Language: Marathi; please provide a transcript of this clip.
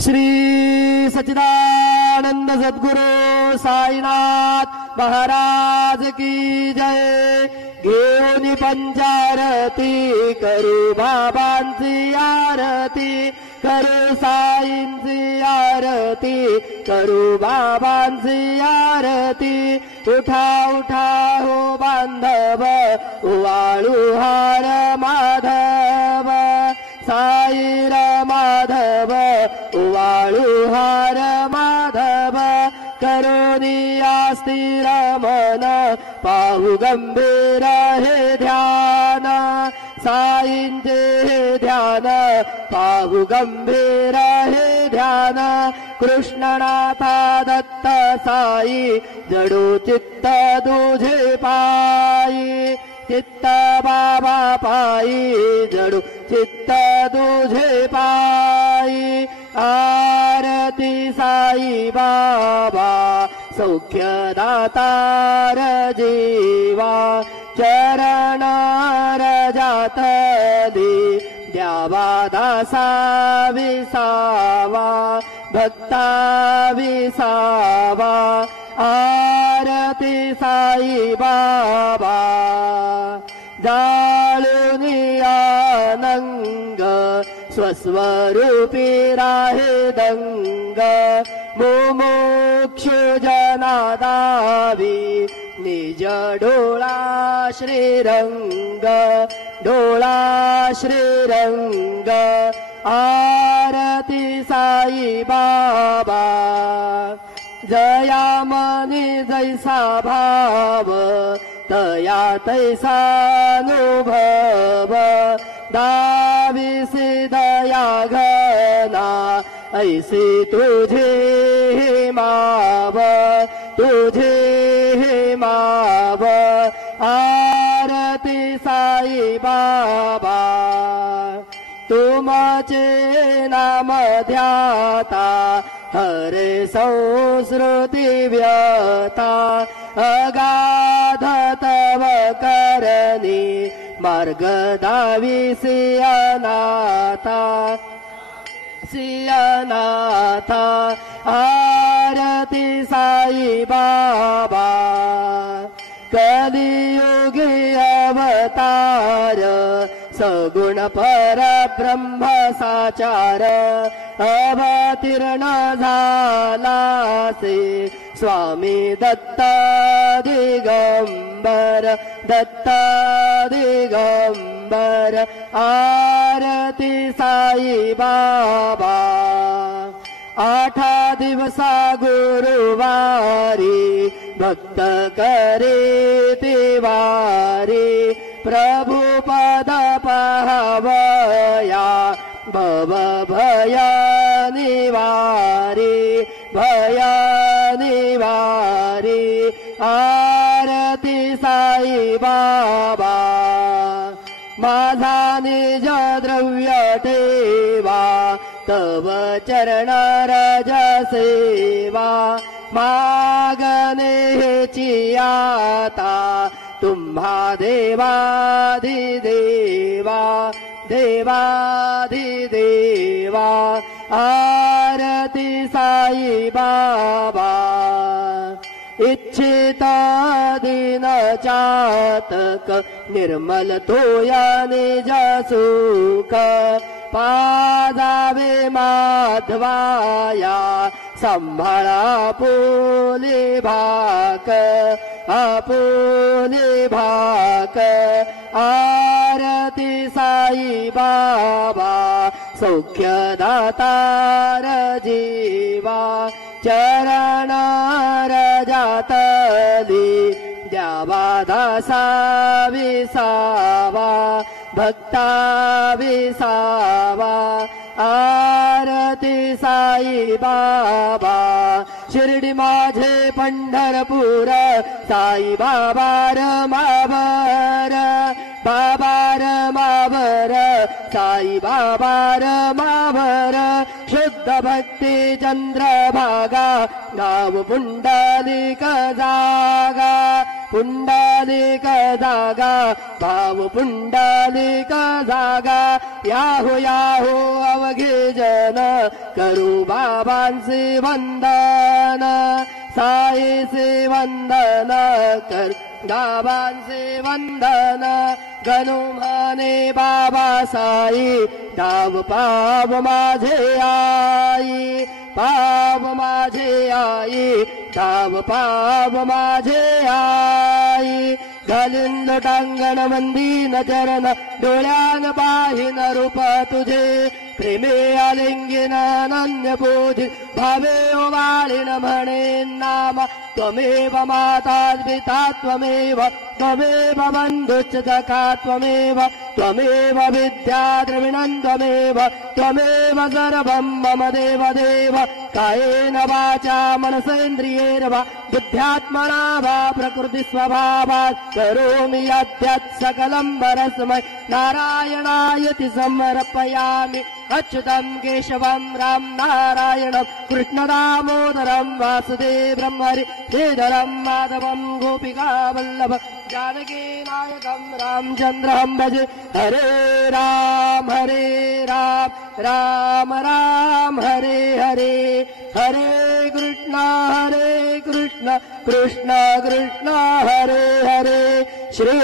श्री सच्चिदानंद सद्गुरु साईनाथ महाराज की जय। घेऊन पंचारती करू बाबांची आरती, करू साईंची आरती, करू बाबांची आरती। उठा उठा हो बांधव वाळू हार माधव, साईर माधव वाळू हार माधव। करोनी स्थिर मन पाहू गंभीर हे ध्यान, साईंचे हे ध्यान पाहू गंभीर हे ध्यान। कृष्णनाथा दत्त साई जडू चित्त तुझे पायी, चित्त बाबा पायी जडू चित्त तुझे पायी। आरती साई बाबा सौख्य दातार जीवा, चरण रजात दी द्यावा दासा विसावा, भक्ता विसावा। आरती साई बाबा जाळूनी आनंग, स्वस्वरूपी राहे दंग। मुमुक्षु जनादावी निज डोळा श्रीरंग, डोळा श्रीरंग। आरती साई बाबा जयामनी जैसा भाव, तया तैसानुभव। दाविसी दया घना ऐसी तुझे माव, तुझे माव। आरती साई बाबा तुमचे नाम ध्याता, हरे संस्कृती व्यथा। अगाध तव करणी मार्ग दाविसी अनाथा, सियनाथा। आरती साई बाबा कलियुगी अवतार, सगुण परब्रह्म साचार। अवतीर्ण झालासे स्वामी दत्त दिगंबर, दत्त दिगंबर। आरती साई बाबा 8 दिवसा गुरुवारी, भक्त करे तिवारी। प्रभु पद पाहवया भव भय निवारी, भय निवारी। आरती साई बाबा माझा निज द्रव्य ठेवा, तव चरण रज सेवा। मागणे हेची आता तुम्हा देवाधिदेवा, देवाधिदेवा। आरती साई बाबा इच्छित दिन चातक, निर्मल तोया निज सुख। पाजावे माधवाया सांभाळा आपुले भाक, आपुले भाक। आरती साई बाबा सौख्य दातार जीवा, चरण रजातली द्यावा दासा विसावा, भक्ता विसावा। आरती साई बाबा शिर्डी माझे पंढरपूर, साई बाबा रमावर, बाबा रमावर, साई बाबा रमावर। शुद्ध भक्ती चंद्रभागा, गाव पुंडलिक जागा, पुंडलिक जागा भाव पुंडलिक जागा याहो याहो अवघे जन करू बाबांचे वंदन साईचे वंदन कर बाबांचे वंदन गणू म्हणे बाबा साई धाव पाव माझे आई पाव माझे आई धाव पाव माझे आई घालून लोटांगण वंदीन चरण डोळ्यान पाहिन रूप तुझे प्रेमे आलिंगिन अनन्य पूजी भावे ओवाळीन म्हणे नाम त्वमेव माता पिता त्वमेव त्वमेव बन्धुश्च सखा त्वमेव त्वमेव विद्या द्रविणं त्वमेव त्वमेव सर्वं मम देव देव कायेन वाचा मनसेन्द्रियैर्वा बुद्ध्यात्मना वा प्रकृतिस्वभावात् करोमि यद्यत् सकलं परस्मै नारायणायति समर्पयामि अच्युतं केशवं राम नारायणं कृष्णदामोदरं वासुदेवं हरि श्रीधरं माधवं गोपिकावल्लभं जानकी नायकं रामचन्द्रं भजे हरे राम राम राम हरे हरे हरे कृष्ण कृष्ण कृष्ण हरे हरे श्री